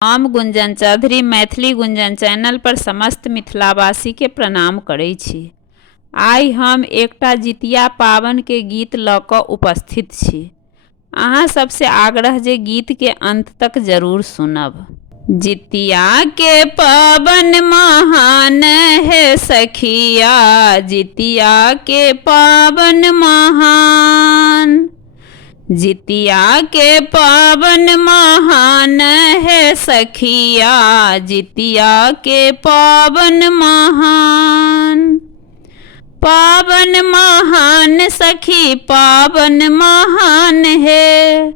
हम गुंजन चौधरी मैथिली गुंजन चैनल पर समस्त मिथिलावासी के प्रणाम करै छी। आइ हम एकटा जितिया पावन के गीत लऽ कऽ उपस्थित छी। अहाँ सबसे आग्रह जे गीत के अंत तक जरूर सुनब। जितिया के पावन महान है सखिया, जितिया के पावन महान। जितिया के पावन महान है सखिया, जितिया के पावन महान। पावन महान सखी पावन महान है,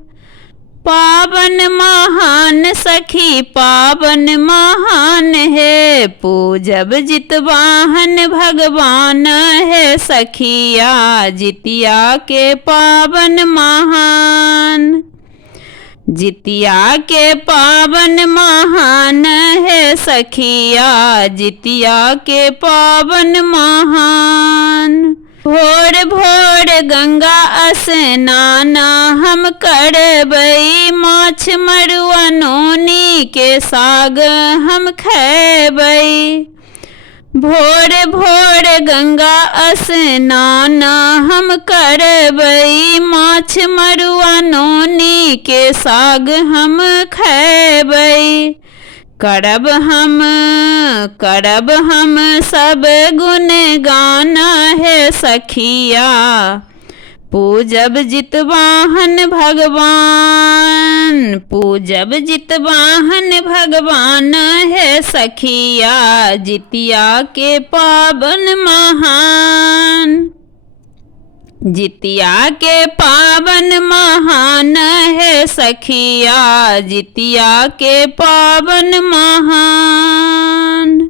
पावन महान सखी पावन महान है। पूजब जितवाहन भगवान है सखिया, जितिया के पावन महान। जितिया के पावन महान है सखिया, जितिया के पावन महान। भोर भोर गंगा स्नाना हम करबै, माछ मरुआ नोनी के साग हम खैबै। भोर भोर गंगा स्नाना हम करबै, माछ मरुआ नोनी के साग हम खैबै। करब हम सब गुण गाना है सखिया, पूजब जितवाहन भगवान। पूजब जितवाहन भगवान है सखिया, जितिया के पावन महान। जितिया के पावन महान है सखिया, जितिया के पावन महान।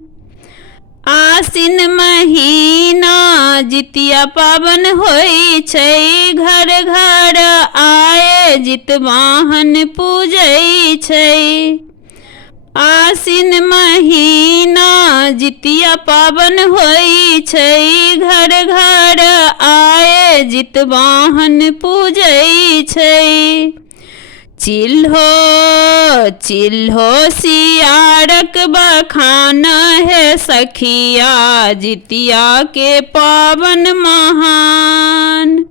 आसिन महीना जितिया पावन होई छै, घर घर आए जितवाहन पूजै छै। आसिन महीना जितिया पावन होई छै, घर घर आए जितवाहन पूजै छै। चिल्हो चिल्हो सियारक बखान है सखिया, जितिया के पावन महान।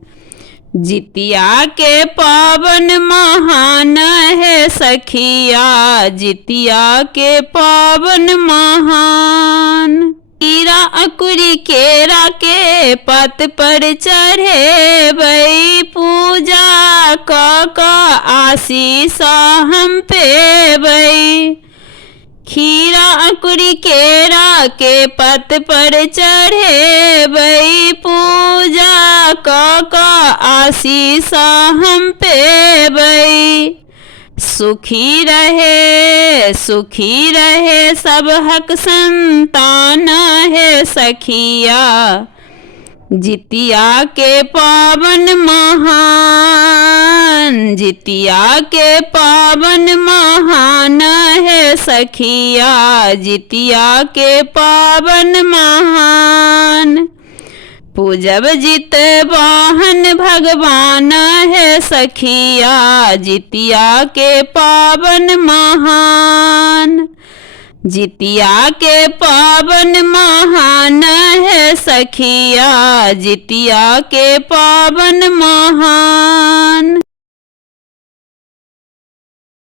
जितिया के पावन महान है सखिया, जितिया के पावन महान। कीरा अकुरी केरा के पत पर चढ़ेबै, पूजा क आशीष हम पेबै। खीरा अकुरी केरा के पत पर चढ़ेबै, पूजा क आशीष हम पेबै। सुखी रहे सब हक संतान है सखिया, जितिया के पावन महान। जितिया के पावन महान है सखिया, जितिया के पावन महान। पूजब जितवाहन भगवान है सखिया, जितिया के पावन महान। जितिया के पावन महान है सखिया, जितिया के पावन महान।